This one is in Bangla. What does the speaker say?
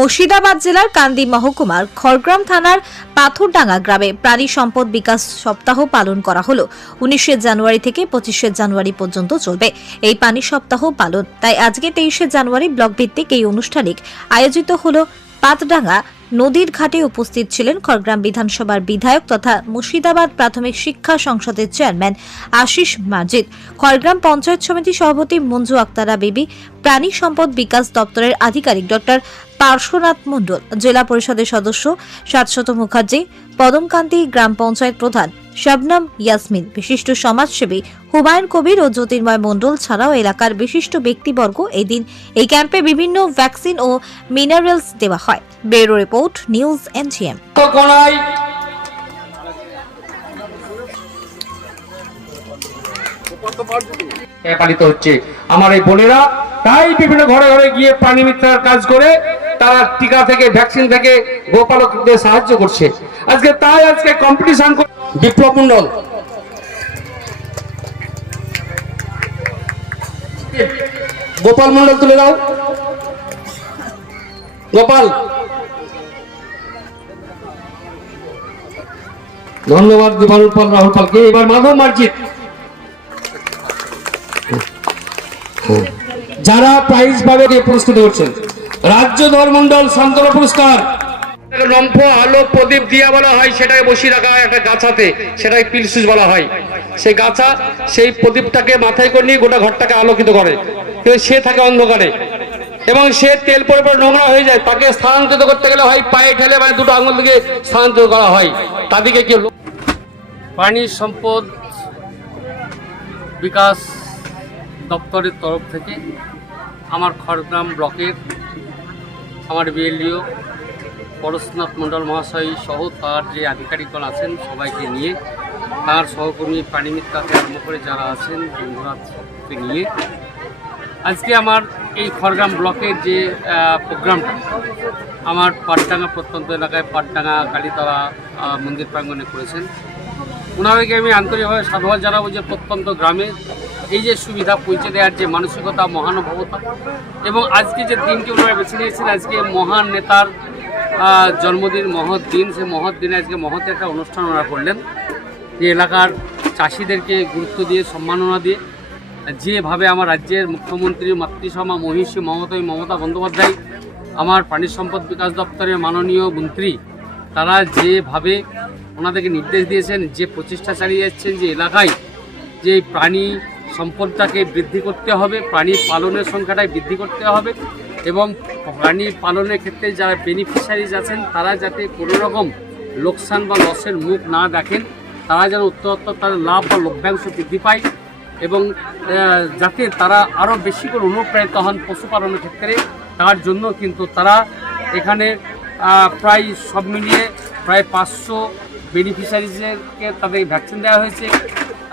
মুর্শিদাবাদ জেলার কান্দি মহকুমার খড়গ্রাম থানার পাথরডাঙ্গা গ্রামে প্রাণী সম্পদ বিকাশ সপ্তাহ পালন করা হলো। উনিশে জানুয়ারি থেকে পঁচিশে জানুয়ারি পর্যন্ত চলবে এই পানি সপ্তাহ পালন। তাই আজকে তেইশে জানুয়ারি ব্লক ভিত্তিক এই অনুষ্ঠানিক আয়োজিত হলো পাতডাঙ্গা নদীর ঘাটে উপস্থিত ছিলেন খড়গ্রাম বিধানসভার বিধায়ক তথা মুর্শিদাবাদ প্রাথমিক শিক্ষা সংসদের চেয়ারম্যান আশিস মাজিদ, খড়গ্রাম পঞ্চায়েত সমিতি সভাপতি মঞ্জু আক্তারা বিবি, প্রাণী সম্পদ বিকাশ দপ্তরের আধিকারিক ডক্টর পার্শ্বনাথ মণ্ডল, জেলা পরিষদের সদস্য সাতশত মুখার্জি, পদমকান্তি গ্রাম পঞ্চায়েত প্রধান শবনম ইয়াসমিন। বিশিষ্ট সমাজসেবী হুমায়ুন কবির ও জ্যোতির্ময় মণ্ডল ছাড়াও এলাকার বিশিষ্ট ব্যক্তিবর্গ এই দিন এই ক্যাম্পে বিভিন্ন ভ্যাকসিন ও মিনারেলস দেওয়া হয়। Bureau report, news N G M. পালিত হচ্ছে। আমার এই বোনেরা, তাই বিভিন্ন ঘরে ঘরে গিয়ে প্রাণী মিত্রার কাজ করে তারা টিকা থেকে, ভ্যাকসিন থেকে গোপালকদের সাহায্য করছে। আজকে তাই আজকে কম্পিটিশন বিপ্লব মন্ডল গোপাল মন্ডল তুলে দাও। গোপাল। ধন্যবাদ দিবানুর পাল রাহুল পালকে এবার মাধব মার্জিত। যারা প্রাইজ পাবে পুরস্কৃত করছেন? রাজ্য ধর্মন্ডল সান্ত্বনা পুরস্কার। লম্ফ, আলো, প্রদীপ দিয়া বলা হয়, সেটাকে বসিয়ে রাখা হয় একটা গাছাতে, সেটাকে পিলসুস বলা হয়। সেই গাছা, সেই প্রদীপটাকে মাথায় করে নিয়ে গোটা ঘরটাকে আলোকিত করে। সে থাকে অন্ধকারে। এবং সে তেল পরে পরে নোংরা হয়ে যায়। তাকে স্থানান্তরিত করতে গেলে হয়, পায়ে ঠেলে মানে দুটো আঙুল দিকে স্থানান্তরিত করা হয়। তাদেরকে কি প্রাণী সম্পদ বিকাশ দপ্তরের তরফ থেকে আমার খড়গ্রাম ব্লকের, আমার বিএলডিও পরশনাথ মণ্ডল মহাশয় সহ তার যে আধিকারিকগণ আছেন সবাইকে নিয়ে, তার সহকর্মী প্রাণী মিত্রাকে আরম্ভ করে যারা আছেন বন্ধুরাকে নিয়ে। আজকে আমার এই খড়গ্রাম ব্লকের যে প্রোগ্রামটা, আমার পাটডাঙ্গা প্রত্যন্ত এলাকায় পাটডাঙ্গা কালীতলা মন্দির প্রাঙ্গণে করেছেন। ওনাদেরকে আমি আন্তরিকভাবে সাধুবাদ জানাব যে প্রত্যন্ত গ্রামে এই যে সুবিধা পৌঁছে দেওয়ার যে মানসিকতা, মহানুভবতা এবং আজকে যে দিনটি ওনারা বেছে নিয়েছেন, আজকে মহান নেতার জন্মদিন, মহৎ দিন সে মহৎ দিনে আজকে মহৎ একটা অনুষ্ঠান ওনারা করলেন। যে এলাকার চাষিদেরকে গুরুত্ব দিয়ে, সম্মাননা দিয়ে যেভাবে আমার রাজ্যের মুখ্যমন্ত্রী মাতৃসমা মহিষী মমতাই, মমতা বন্দ্যোপাধ্যায়, আমার প্রাণী সম্পদ বিকাশ দপ্তরের মাননীয় মন্ত্রী, তারা যেভাবে ওনাদেরকে নির্দেশ দিয়েছেন, যে প্রচেষ্টা চালিয়ে যাচ্ছেন, যে এলাকায় যে প্রাণী সম্পদটাকে বৃদ্ধি করতে হবে, প্রাণী পালনের সংখ্যাটাই বৃদ্ধি করতে হবে এবং প্রাণী পালনের ক্ষেত্রে যারা বেনিফিশিয়ারিজ আছেন তারা যাতে কোনো রকম লোকসান বা লসের মুখ না দেখেন, তারা যেন উত্তরোত্তর তার লাভ বা লভ্যাংশ বৃদ্ধি পায় এবং যাতে তারা আরও বেশি করে অনুপ্রাণিত হন পশুপালনের ক্ষেত্রে, তার জন্য কিন্তু তারা এখানে প্রায় সব মিলিয়ে প্রায় পাঁচশো বেনিফিশিয়ারিজকে তাদের ভ্যাকসিন দেওয়া হয়েছে।